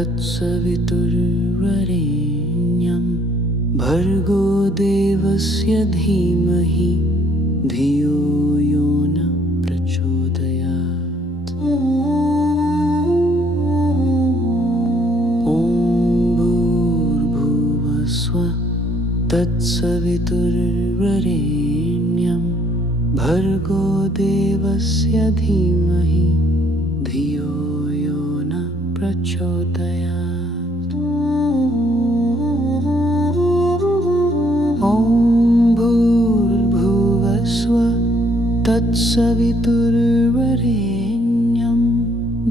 तत्सवितुर्वरेण्यं भर्गो देवस्य धीमहि धियो यो न प्रचोदयात्। ॐ भूर्भुवस्सुः तत्सवितुर्वरेण्यं भर्गो देवस्य धीमहि धियो यो न प्रचोदयात्। ॐ भूर्भुवस्सुः तत्सवितुर्वरेण्यं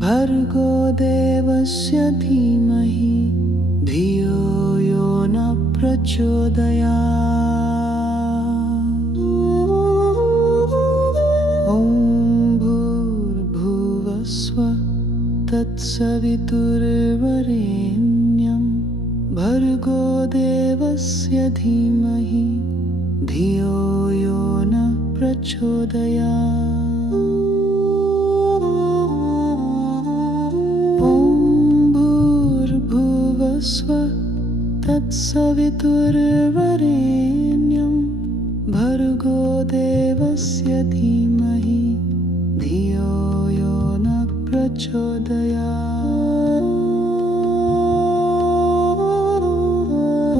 भर्गो देवस्य धीमहि धियो यो न प्रचोदयात्। ॐ भूर्भुवस्सुः तत्सवितुर्वरेण्यं भर्गो देवस्य धीमहि धियो यो न प्रचोदयात्। ॐ भूर्भुवस्सुः तत्सवितुर्वरेण्यं भर्गो देवस्य धीमहि धियो यो न प्रचोदयात्।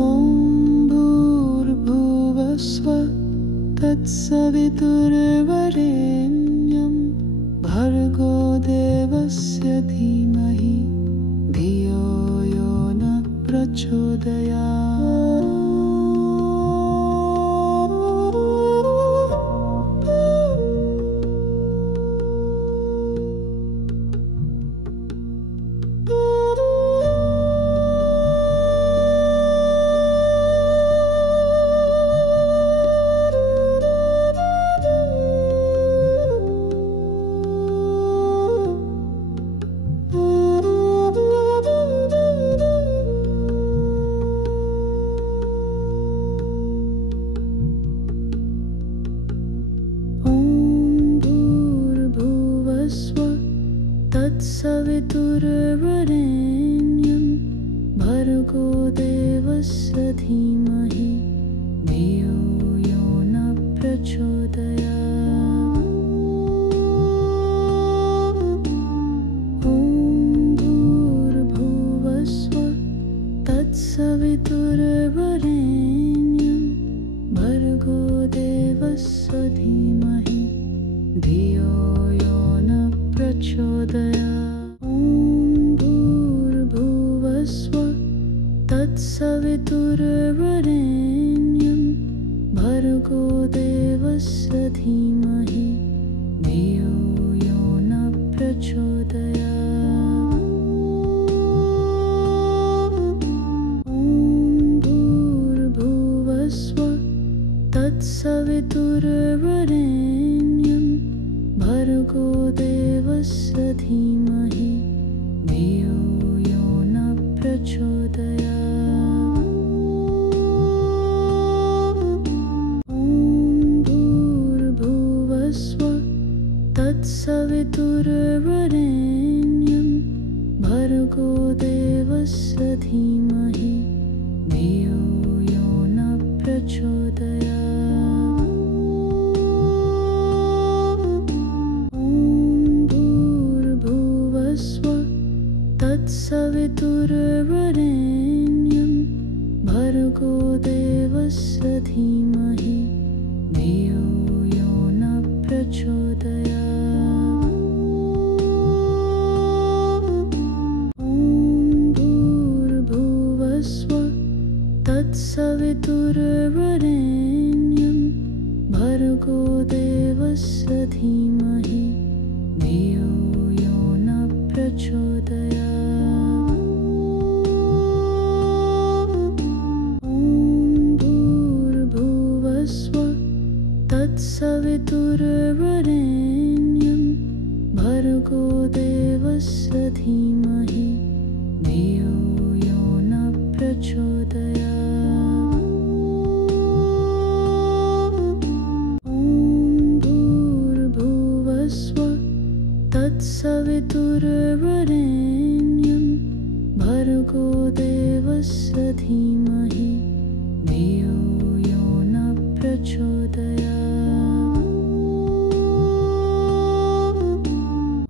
ॐ भूर्भुवस्सुः तत्सवितुर्वरेण्यं भर्गो देवस्य धीमहि धियो यो न प्रचोदयात्। तत्सवितुर्वरेण्यं भर्गो देवस्य धीमहि धियो यो न प्रचोदयात्। ॐ भूर्भुवस्सुः तत्सवितुर्वरेण्यं भर्गो देवस्य धीमहि धियो यो न प्रचोदयात्। तत्सवितुर्वरेण्यं भर्गो देवस्य धीमहि धियो यो न प्रचोदयात्। ॐ भूर्भुवस्सुः तत्सवितुर्वरेण्यं भर्गो देवस्य धीमहि धियो यो न प्रचोदयात्। तत्सवितुर्वरेण्यं भर्गो देवस्य धीमहि धियो यो न प्रचोदयात्। ॐ भूर्भुवस्सुः तत्सवितुर्वरेण्यं भर्गो देवस्य धीमहि धियो यो न प्रचोदयात्। तत्सवितुर्वरेण्यं भर्गो देवस्य धीमहि धियो यो न प्रचोदयात्। ॐ भूर्भुवस्सुः तत्सवितुर्वरेण्यं भर्गो देवस्य धीमहि धियो यो न प्रचोदयात्। ॐ भूर्भुवस्सुः तत्सवितुर्वरेण्यं भर्गो देवस्य धीमहि धियो यो न प्रचोदयात्।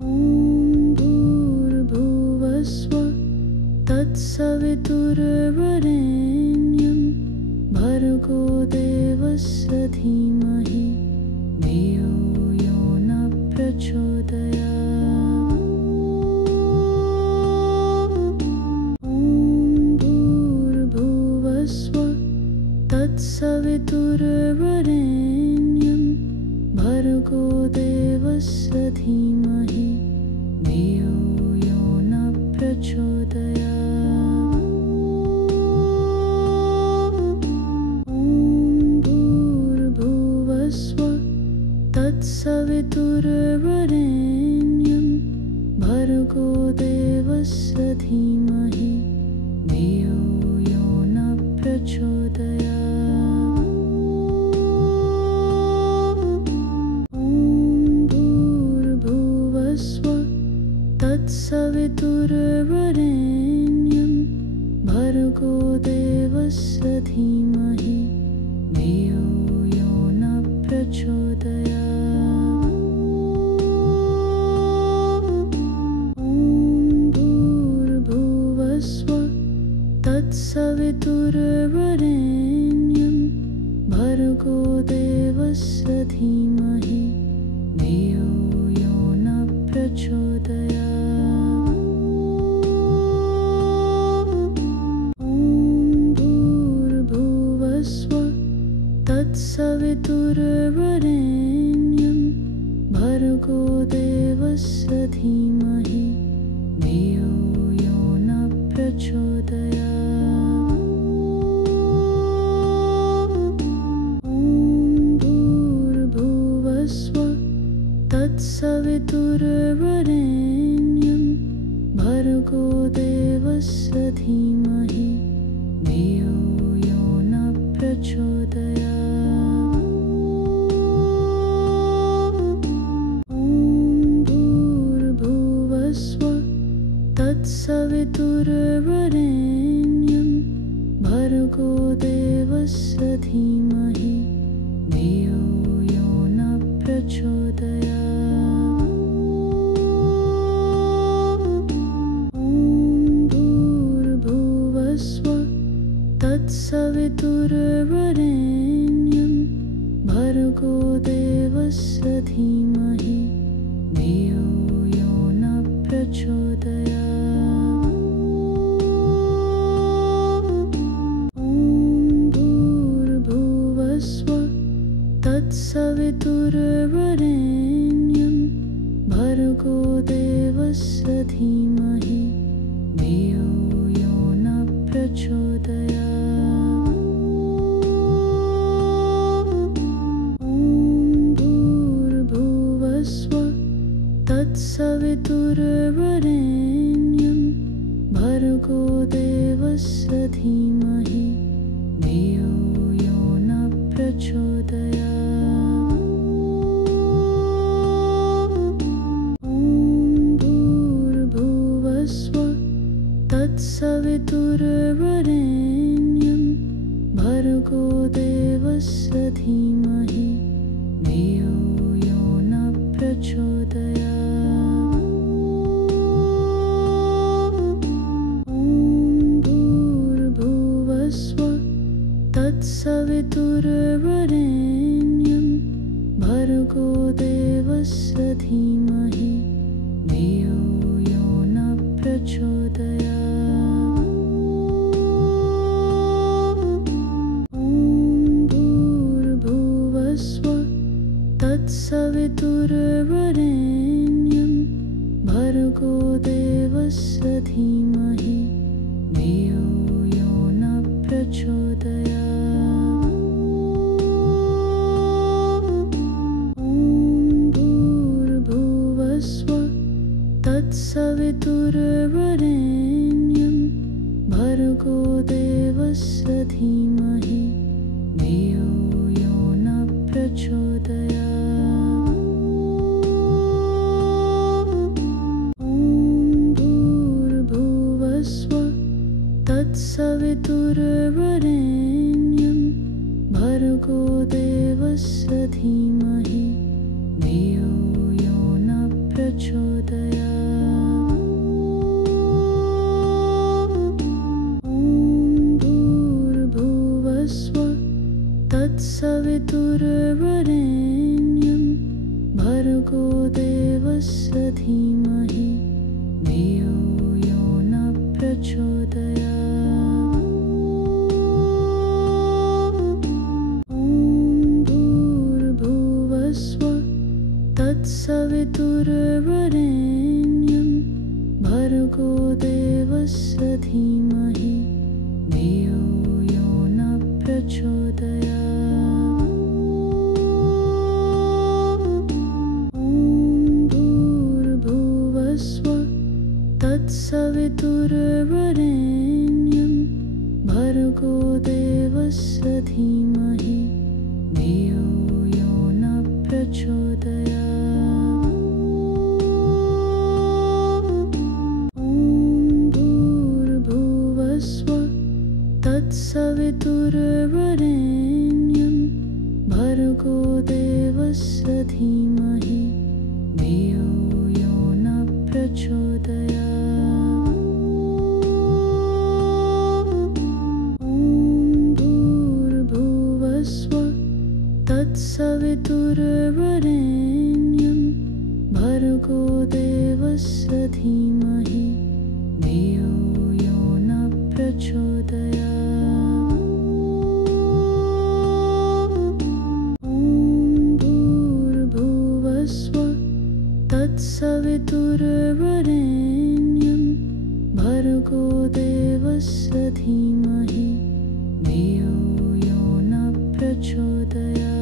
ॐ भूर्भुवस्सुः तत्सवितुर्वरेण्यं भर्गो देवस्य धीमहि धियो यो न प्रचोदयात्। ॐ भूर्भुवस्सुः तत्सवितुर्वरेण्यं भर्गो देवस्य धीमहि धियो यो न प्रचोदयात्। ॐ भूर्भुवस्सुः तत्सवितुर्वरेण्यं भर्गो देवस्य धीमहि धियो यो न प्रचोदयात्। ॐ भूर्भुवस्सुः तत्सवितुर्वरेण्यं भर्गो देवस्य धीमहि धियो यो न प्रचोदयात्। ॐ भूर्भुवस्सुः तत्सवितुर्वरेण्यं भर्गो देवस्य धीमहि धियो यो न प्रचोदयात्। ॐ भूर्भुवस्सुः तत्सवितुर्वरेण्यं भर्गो देवस्य धीमहि धियो यो न प्रचोदयात्। ॐ भूर्भुवस्सुः तत्सवितुर्वरेण्यं भर्गो देवस्य धीमहि धियो यो न प्रचोदयात्। ॐ भूर्भुवस्सुः तत्सवितुर्वरेण्यं भर्गो देवस्य धीमहि धियो यो न प्रचोदयात्। ॐ भूर्भुवस्सुः तत्सवितुर्वरेण्यं भर्गो देवस्य धीमहि धियो यो न प्रचोदयात्। ॐ भूर्भुवस्सुः तत्सवितुर्वरेण्यं भर्गो देवस्य धीमहि धियो यो न प्रचोदयात्। ॐ भूर्भुवस्सुः तत्सवितुर्वरेण्यं भर्गो देवस्य धीमहि धियो यो न प्रचोदयात्। ॐ भूर्भुवस्सुः तत्सवितुर्वरेण्यं भर्गो देवस्य धीमहि धियो यो न प्रचोदयात्। ॐ भूर्भुवस्सुः तत्सवितुर्वरेण्यं भर्गो देवस्य धीमहि धियो यो न प्रचोदयात्। ॐ भूर्भुवस्सुः तत्सवितुर्वरेण्यं भर्गो देवस्य धीमहि धियो यो न प्रचोदयात्। ॐ भूर्भुवस्सुः तत्सवितुर्वरेण्यं भर्गो देवस्य धीमहि धियो यो न प्रचोदयात्। ॐ भूर्भुवस्सुः तत्सवितुर्वरेण्यं भर्गो देवस्य धीमहि धियो यो न प्रचोदयात्। ॐ भूर्भुवस्सुः तत्सवितुर्वरेण्यं भर्गो देवस्य धीमहि धियो यो न प्रचोदयात्। ॐ भूर्भुवस्सुः तत्सवितुर्वरेण्यं भर्गो देवस्य धीमहि धियो यो न प्रचोदयात्। ॐ भूर्भुवस्सुः तत्सवितुर्वरेण्यं भर्गो देवस्य धीमहि धियो यो न प्रचोदयात्। ॐ भूर्भुवस्सुः तत्सवितुर्वरेण्यं भर्गो देवस्य धीमहि धियो यो न प्रचोदयात्। ॐ भूर्भुवस्सुः तत्सवितुर्वरेण्यं भर्गो देवस्य धीमहि धियो यो न प्रचोदयात्। ॐ भूर्भुवस्सुः तत्सवितुर्वरेण्यं भर्गो देवस्य धीमहि धियो यो न प्रचोदयात्।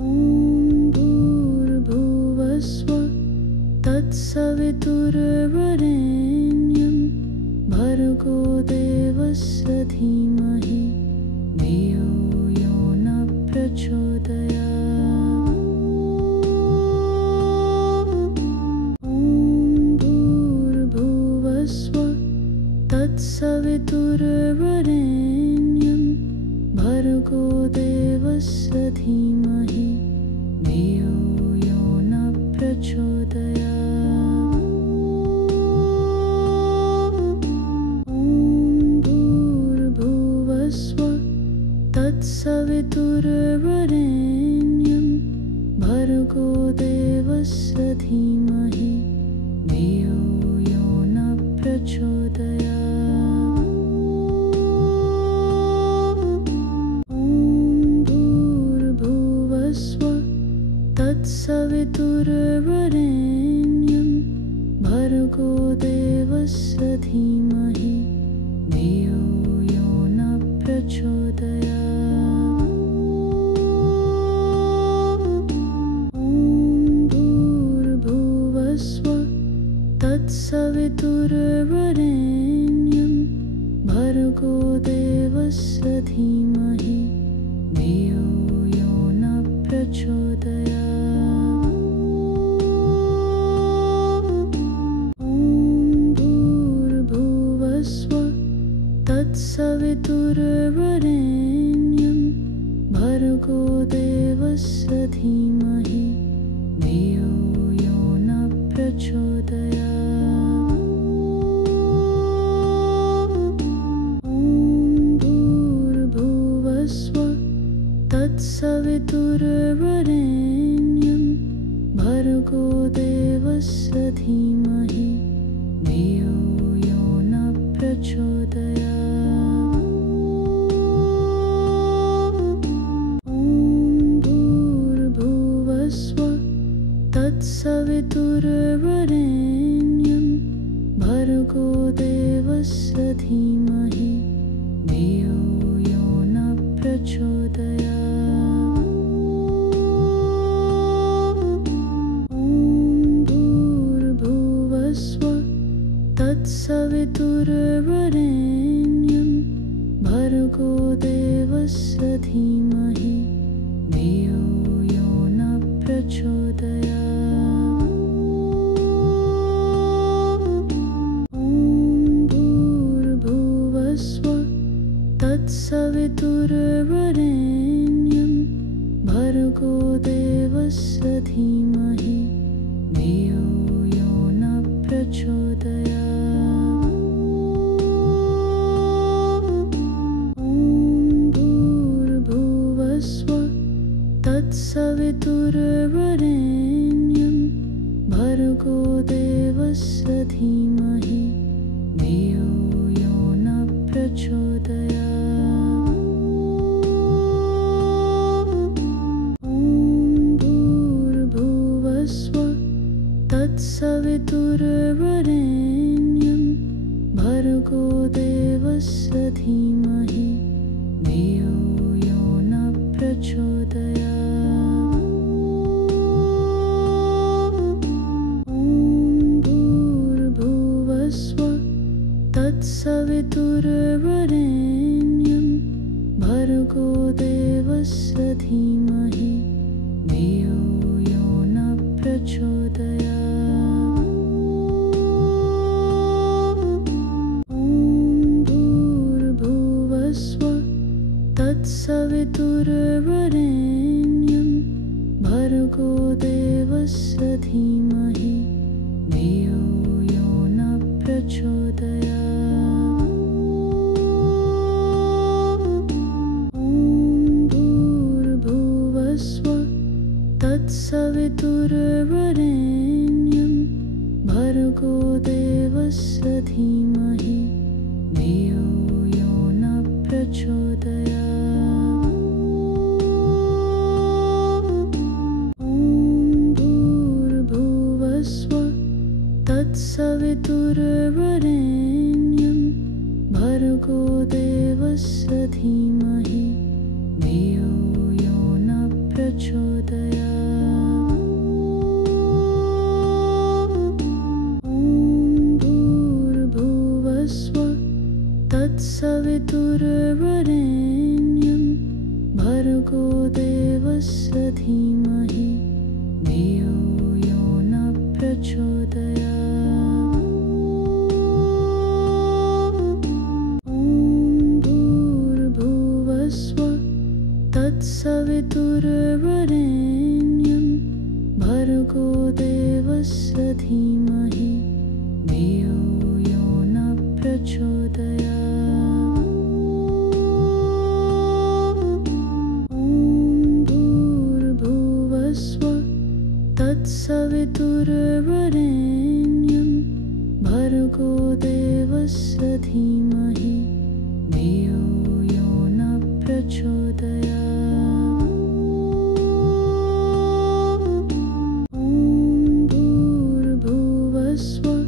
ॐ भूर्भुवस्सुः तत्सवितुर्वरेण्यं भर्गो देवस्य धीमहि धियो यो न प्रचोदयात्। ॐ भूर्भुवस्सुः तत्सवितुर्वरेण्यं भर्गो देवस्य धीमहि धियो यो न प्रचोदयात्। ॐ भूर्भुवस्सुः तत्सवितुर्वरेण्यं भर्गो देवस्य धीमहि धियो यो न प्रचोदयात्। ॐ भूर्भुवस्सुः तत्सवितुर्वरेण्यं भर्गो देवस्य धीमहि धियो यो न प्रचोदयात्। ॐ भूर्भुवस्सुः तत्सवितुर्वरेण्यं भर्गो देवस्य धीमहि धियो यो न प्रचोदयात्। ॐ भूर्भुवस्सुः तत्सवितुर्वरेण्यं भर्गो देवस्य धीमहि धियो यो न प्रचोदयात्। ॐ भूर्भुवस्सुः तत्सवितुर्वरेण्यं भर्गो देवस्य धीमहि धियो यो न प्रचोदयात्। ॐ भूर्भुवस्सुः तत्सवितुर्वरेण्यं भर्गो देवस्य धीमहि धियो यो न प्रचोदयात्। ॐ भूर्भुवस्सुः तत्सवितुर्वरेण्यं भर्गो देवस्य धीमहि धियो यो न प्रचोदयात्। ॐ भर्गोदेवस्य धीमहि धियो यो न प्रचोदयात्। ॐ भूर्भुवस्सुः तत्सवितुर्वरेण्यं भर्गोदेवस्य धीमहि धियो यो न प्रचोदयात्। ॐ भूर्भुवस्सुः तत्सवितुर्वरेण्यं भर्गोदेवस्य धीमहि धियो यो न प्रचोदयात्। ॐ भूर्भुवस्सुः तत्सवितुर्वरेण्यं भर्गोदेवस्य धीमहि धियो यो न प्रचोदयात्। ॐ भूर्भुवस्सुः तत्सवितुर्वरेण्यं भर्गोदेवस्य धीमहि धियो यो न प्रचोदयात्। ॐ भूर्भुवस्सुः तत्सवितुर्वरेण्यं भर्गोदेवस्य धीमहि धियो यो न प्रचोदयात्। ॐ भूर्भुवस्सुः तत्सवितुर्वरेण्यं भर्गोदेवस्य धीमहि धियो यो न प्रचोदयात्। ॐ भूर्भुवस्सुः तत्सवितुर्वरेण्यं भर्गोदेवस्य धीमहि धियो यो न प्रचोदयात्। ॐ भूर्भुवस्सुः तत्सवितुर्वरेण्यं भर्गोदेवस्य धीमहि धियो यो न प्रचोदयात्। ॐ भूर्भुवस्सुः तत्सवितुर्वरेण्यं भर्गोदेवस्य धीमहि धियो यो न प्रचोदयात्। ॐ भूर्भुवस्सुः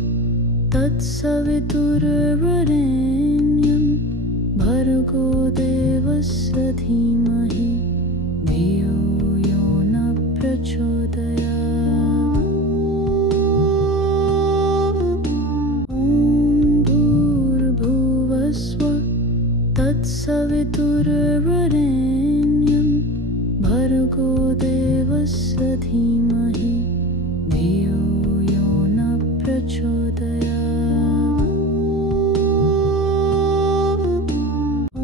तत्सवितुर्वरेण्यं भर्गोदेवस्य धीमहि धियो यो न प्रचोदयात्। ॐ भूर्भुवस्सुः तत्सवितुर्वरेण्यं भर्गोदेवस्य धीमहि धियो यो न प्रचोदयात्। ॐ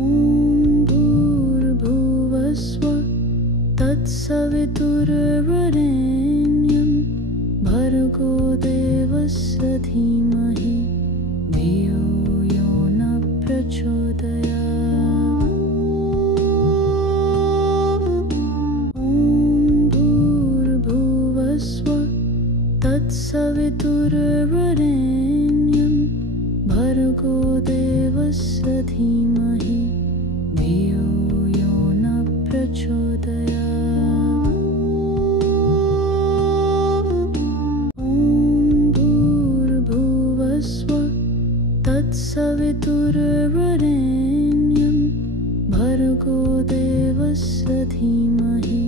भूर्भुवस्सुः तत्सवितुर्वरेण्यं भर्गोदेवस्य धीमहि धियो यो न प्रचोदयात्। ॐ भूर्भुवस्सुः तत्सवितुर्वरेण्यं भर्गोदेवस्य धीमहि धियो यो न प्रचोदयात्। ॐ भूर्भुवस्सुः तत्सवितुर्वरेण्यं भर्गोदेवस्य धीमहि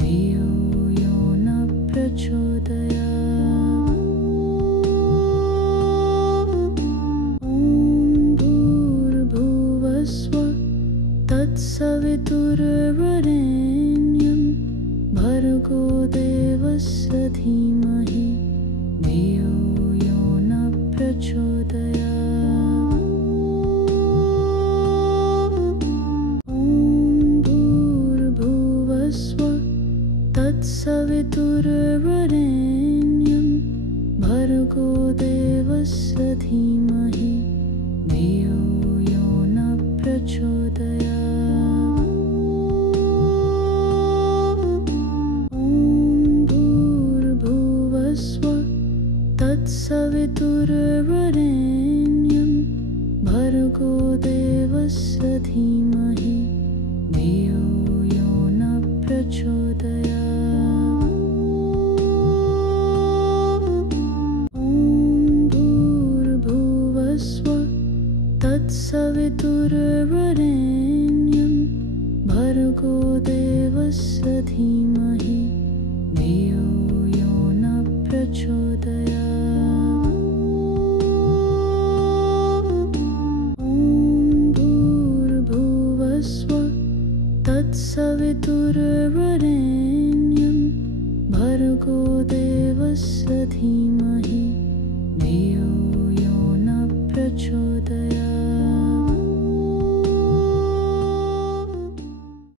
धियो यो न प्रचोदयात्। ॐ भूर्भुवस्सुः तत्सवितुर्वरेण्यं भर्गोदेवस्य धीमहि धियो यो न प्रचोदयात्। ॐ भूर्भुवस्सुः तत्सवितुर्वरेण्यं तत्सवितुर्वरेण्यं भर्गो देवस्य धीमहि धियो यो न प्रचोदयात्। ॐ भूर्भुवस्सुवः तत्सवितुर्वरेण्यं भर्गो देवस्य धीमहि धियो यो न प्रचोदयात्। ॐ भूर्भुवस्सुवः तत्सवितुर्वरेण्यं भर्गो देवस्य धीमहि धियो यो न प्रचोदयात्। ॐ भूर्भुवस्सुवः तत्सवितुर्वरेण्यं भर्गो देवस्य धीमहि धियो यो न प्रचोदयात्।